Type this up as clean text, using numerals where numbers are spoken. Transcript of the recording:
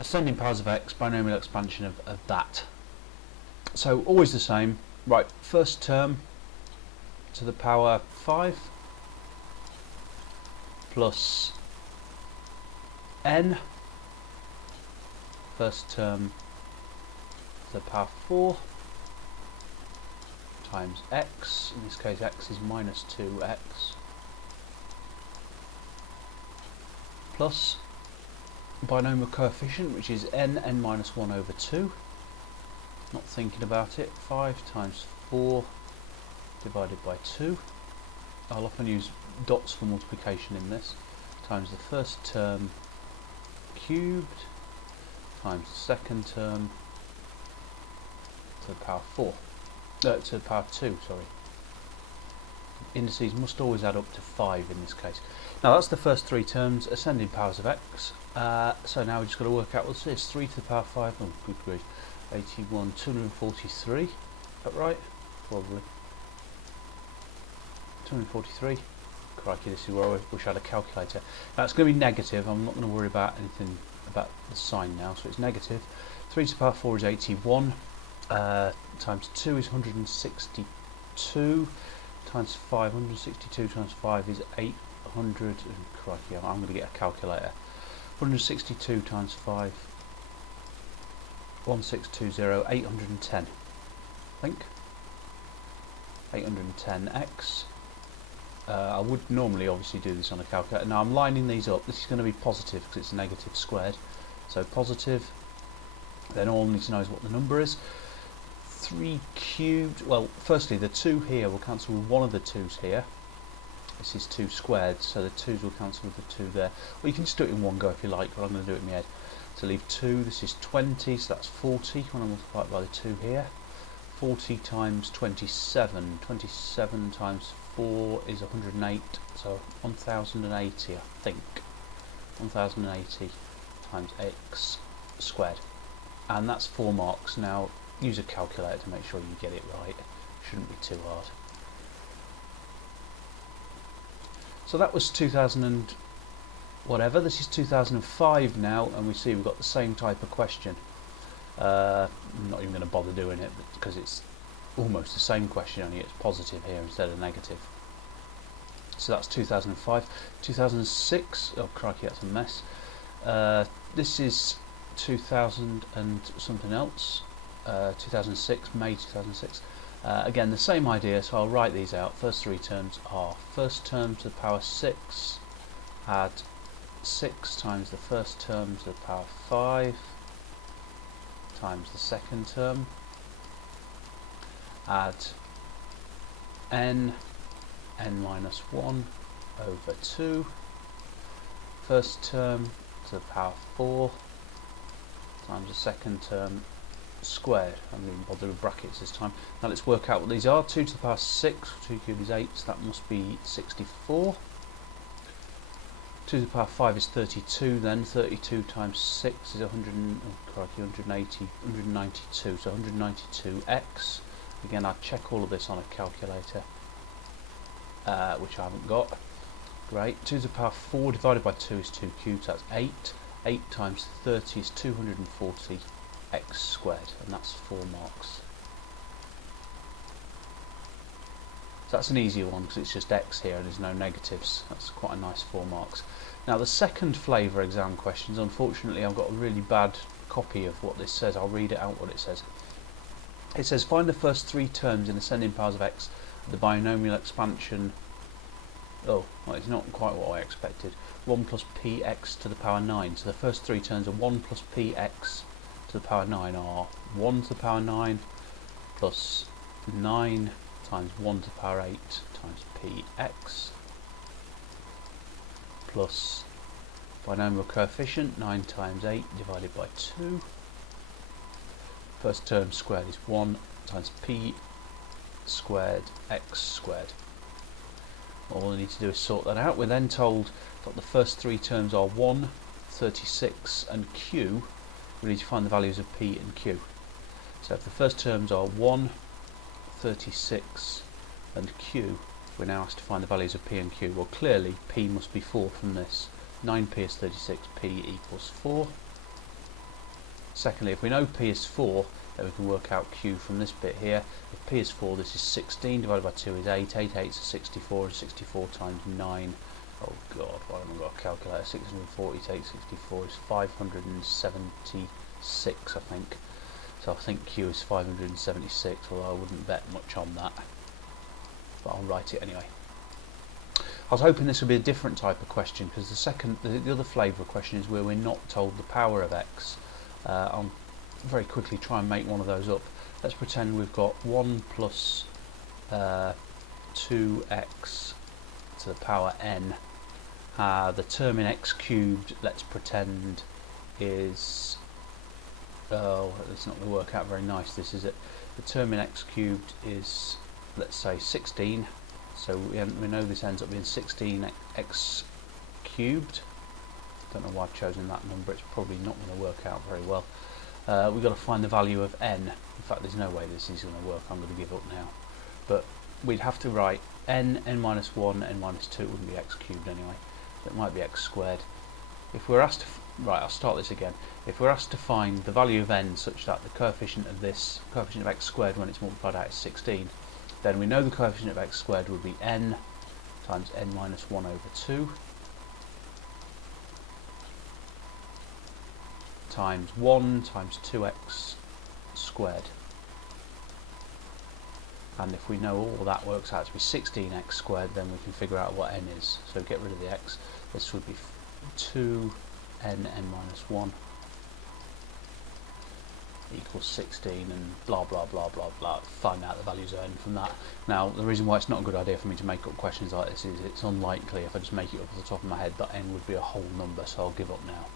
ascending powers of x, binomial expansion of that. So always the same. Right, first term to the power 5 plus n, first term to the power 4 times x, in this case x is minus 2x, plus binomial coefficient, which is n minus 1 over 2, not thinking about it, 5 times 4 divided by 2. I'll often use dots for multiplication in this, times the first term cubed times the second term to the power 4, to the power 2, sorry. Indices must always add up to 5 in this case. Now that's the first three terms, ascending powers of x. So now we've just got to work out what this is. 3 to the power 5, oh good grief, 81, 243, is that right? Probably. 243. Crikey, this is where I wish I had a calculator. Now it's going to be negative, I'm not going to worry about anything about the sign now, so it's negative. 3 to the power 4 is 81, times 2 is 162, times 5, 162 times 5 is 800, crikey, I'm going to get a calculator. 162 times 5, 1620, 810, I think. 810x. I would normally obviously do this on a calculator. Now I'm lining these up. This is going to be positive because it's negative squared. So positive. Then all I need to know is what the number is. 3 cubed. Well, firstly the 2 here will cancel with one of the 2's here. This is 2 squared, so the 2's will cancel with the 2 there. Well, you can just do it in one go if you like, but I'm going to do it in my head. So leave 2. This is 20, so that's 40 when I multiply it by the 2 here. 40 times 27. 27 times 4 is 108, so 1080 I think. 1080 times x squared. And that's 4 marks. Now use a calculator to make sure you get it right. Shouldn't be too hard. So that was 2000 and whatever. This is 2005 now, and we see we've got the same type of question. I'm not even going to bother doing it because it's almost the same question, only it's positive here instead of negative. So that's 2005. 2006, oh crikey, that's a mess. This is 2000 and something else. 2006, May 2006. Again, the same idea, so I'll write these out. First three terms are first term to the power 6, add 6 times the first term to the power 5, times the second term, add n minus 1 over 2, first term to the power 4, times the second term squared. I'm not even bothered with brackets this time. Now let's work out what these are. 2 to the power 6, 2 cubed is 8, so that must be 64. 2 to the power 5 is 32, then 32 times 6 is 192, so 192x. Again, I'll check all of this on a calculator, which I haven't got. Great. 2 to the power 4 divided by 2 is 2 cubed, so that's 8. 8 times 30 is 240 x squared, and that's 4 marks. So that's an easier one because it's just x here and there's no negatives. That's quite a nice 4 marks. Now the second flavour exam questions, unfortunately I've got a really bad copy of what this says. I'll read it out what it says. It says find the first 3 terms in ascending powers of x, the binomial expansion. Oh, well, it's not quite what I expected. 1 plus px to the power 9. So the first 3 terms are 1 plus px to the power 9 are 1 to the power 9 plus 9 times 1 to the power 8 times px plus binomial coefficient 9 times 8 divided by 2. First term squared is 1 times p squared x squared. All we need to do is sort that out. We're then told that the first 3 terms are 1, 36 and q. We need to find the values of p and q. So if the first terms are 1, 36 and q, we're now asked to find the values of p and q. Well, clearly p must be 4 from this. 9p is 36, p equals 4. Secondly, if we know p is 4, then we can work out q from this bit here. If p is 4, this is 16 divided by 2 is 8, 8 8 is 64, and 64 times 9, oh god, why haven't I got a calculator? 640 take 64 is 576, I think. So I think q is 576, although I wouldn't bet much on that, but I'll write it anyway. I was hoping this would be a different type of question, because the other flavour of question is where we're not told the power of x. I'll very quickly try and make one of those up. Let's pretend we've got 1 plus 2x to the power n. The term in x cubed, let's pretend, is, oh, it's not going to work out very nice, this, is it? The term in x cubed is, let's say, 16. So we know this ends up being 16x cubed. Don't know why I've chosen that number, it's probably not going to work out very well. We've got to find the value of n. In fact, there's no way this is going to work, I'm going to give up now. But we'd have to write n minus 1, n minus 2, it wouldn't be x cubed anyway. So it might be x squared. If we're asked to, right, I'll start this again. If we're asked to find the value of n such that the coefficient of x squared when it's multiplied out is 16, then we know the coefficient of x squared would be n times n minus 1 over 2 times 1 times 2x squared. And if we know all that works out to be 16x squared, then we can figure out what n is. So get rid of the x. This would be 2n minus 1 equals 16, and blah blah blah blah blah. Find out the values of n from that. Now, the reason why it's not a good idea for me to make up questions like this is it's unlikely, if I just make it up off the top of my head, that n would be a whole number, so I'll give up now.